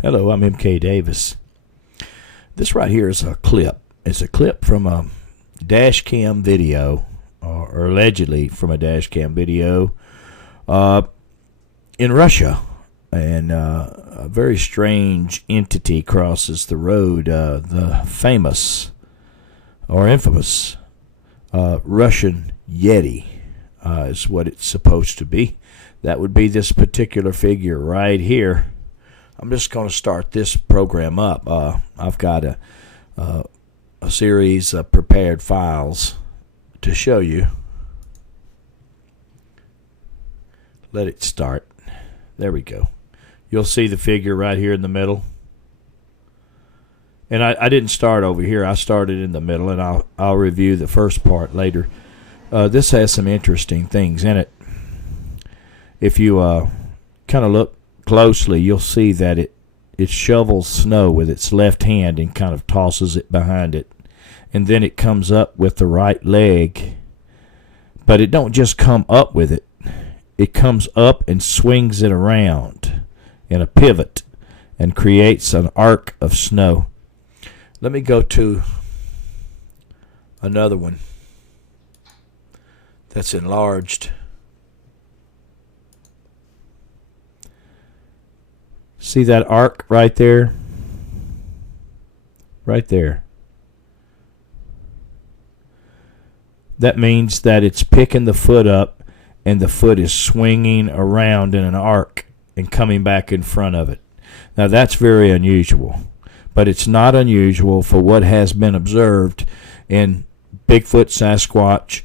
Hello, I'm M.K.Davis. This right here is a clip. It's a clip from a Dashcam video, or allegedly from a Dashcam video in Russia. And a very strange entity crosses the road. The famous or infamous Russian Yeti is what it's supposed to be. That would be this particular figure right here. I'm just going to start this program up. I've got a series of prepared files to show you. Let it start. There we go. You'll see the figure right here in the middle. And I didn't start over here. I started in the middle, and I'll review the first part later. This has some interesting things in it. If you kind of look closely, you'll see that it shovels snow with its left hand and kind of tosses it behind it, and then it comes up with the right leg. But it don't just come up with it. It comes up and swings it around in a pivot and creates an arc of snow. Let me go to another one that's enlarged. See that arc right there? Right there. That means that it's picking the foot up and the foot is swinging around in an arc and coming back in front of it. Now that's very unusual, but it's not unusual for what has been observed in Bigfoot, Sasquatch,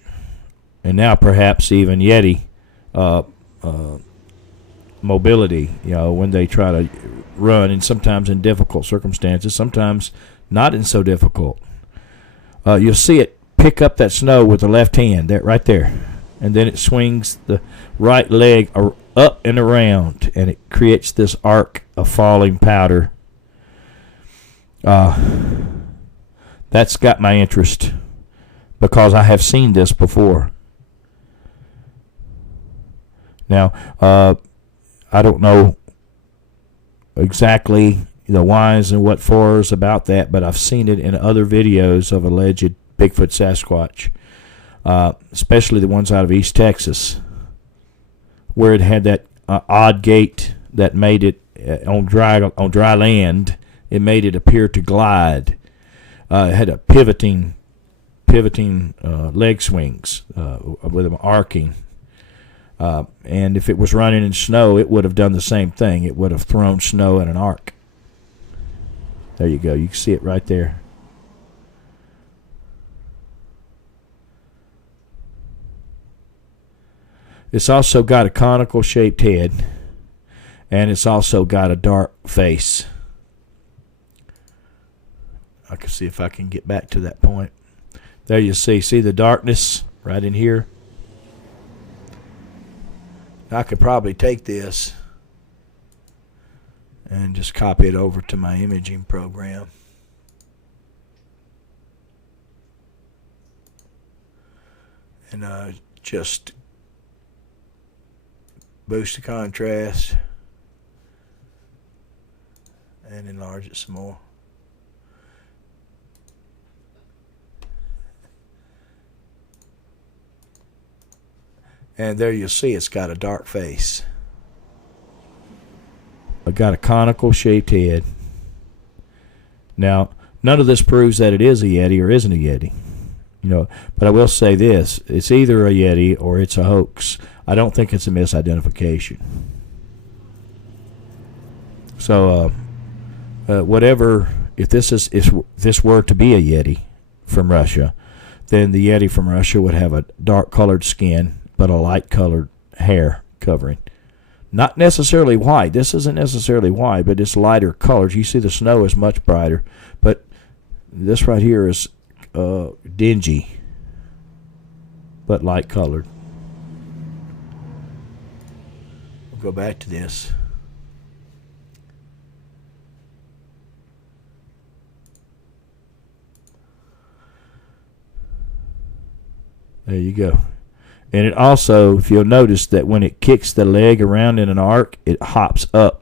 and now perhaps even Yeti mobility, when they try to run, and sometimes in difficult circumstances, sometimes not in so difficult. You'll see it pick up that snow with the left hand, that right there, and then it swings the right leg up and around, and it creates this arc of falling powder. That's got my interest because I have seen this before. Now, I don't know exactly the whys and what fors about that, but I've seen it in other videos of alleged Bigfoot Sasquatch, especially the ones out of East Texas, where it had that odd gait that made it on dry land. It made it appear to glide. It had a pivoting leg swings with them arcing. And if it was running in snow, it would have done the same thing. It would have thrown snow in an arc. There you go. You can see it right there. It's also got a conical shaped head, and it's also got a dark face. I can see if I can get back to that point. There you see the darkness right in here. I could probably take this and just copy it over to my imaging program. And just boost the contrast and enlarge it some more. And there you'll see it's got a dark face. It got a conical shaped head. Now, none of this proves that it is a Yeti or isn't a Yeti. But I will say this. It's either a Yeti or it's a hoax. I don't think it's a misidentification. So, whatever, if this were to be a Yeti from Russia, then the Yeti from Russia would have a dark colored skin, but a light colored hair covering. Not necessarily white. This isn't necessarily white, but it's lighter colors. You see the snow is much brighter, but this right here is dingy, but light colored. We'll go back to this. There you go. And it also, if you'll notice that when it kicks the leg around in an arc, it hops up.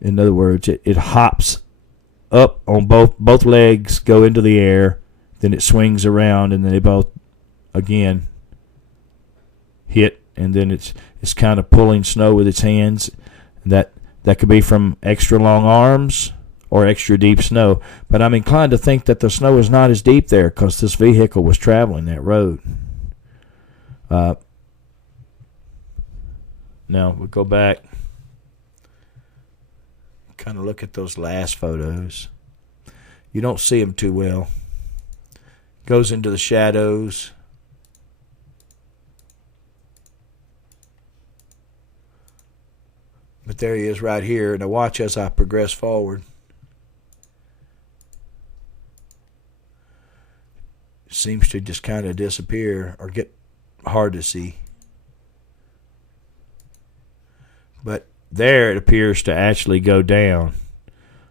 In other words, it hops up on both legs, go into the air, then it swings around, and then they both again hit, and then it's kind of pulling snow with its hands. That could be from extra long arms or extra deep snow. But I'm inclined to think that the snow is not as deep there because this vehicle was traveling that road. Now we'll go back, kind of look at those last photos. You don't see them too well. Goes into the shadows. But there he is right here. Now watch as I progress forward. Seems to just kind of disappear or get hard to see. But there it appears to actually go down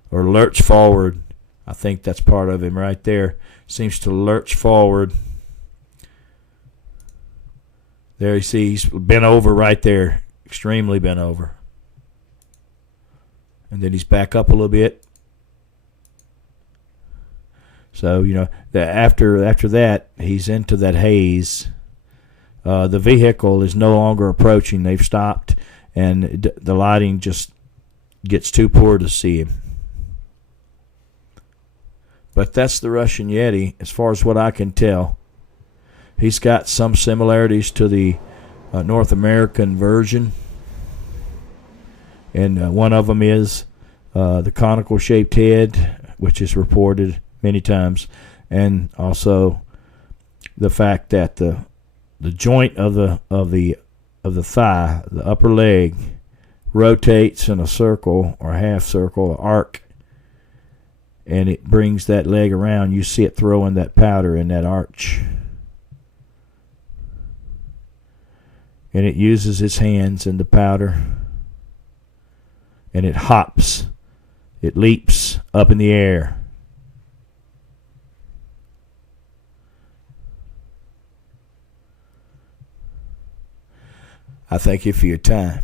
or lurch forward. I think that's part of him right there. Seems to lurch forward. There you see he's bent over right there. Extremely bent over. And then he's back up a little bit. So, after that, he's into that haze. The vehicle is no longer approaching. They've stopped, and the lighting just gets too poor to see him. But that's the Russian Yeti, as far as what I can tell. He's got some similarities to the North American version. And one of them is the conical-shaped head, which is reported many times, and also the fact that the joint of the thigh, the upper leg, rotates in a circle or half circle, or arc, and it brings that leg around. You see it throwing that powder in that arch. And it uses its hands in the powder. And it hops. It leaps up in the air. I thank you for your time.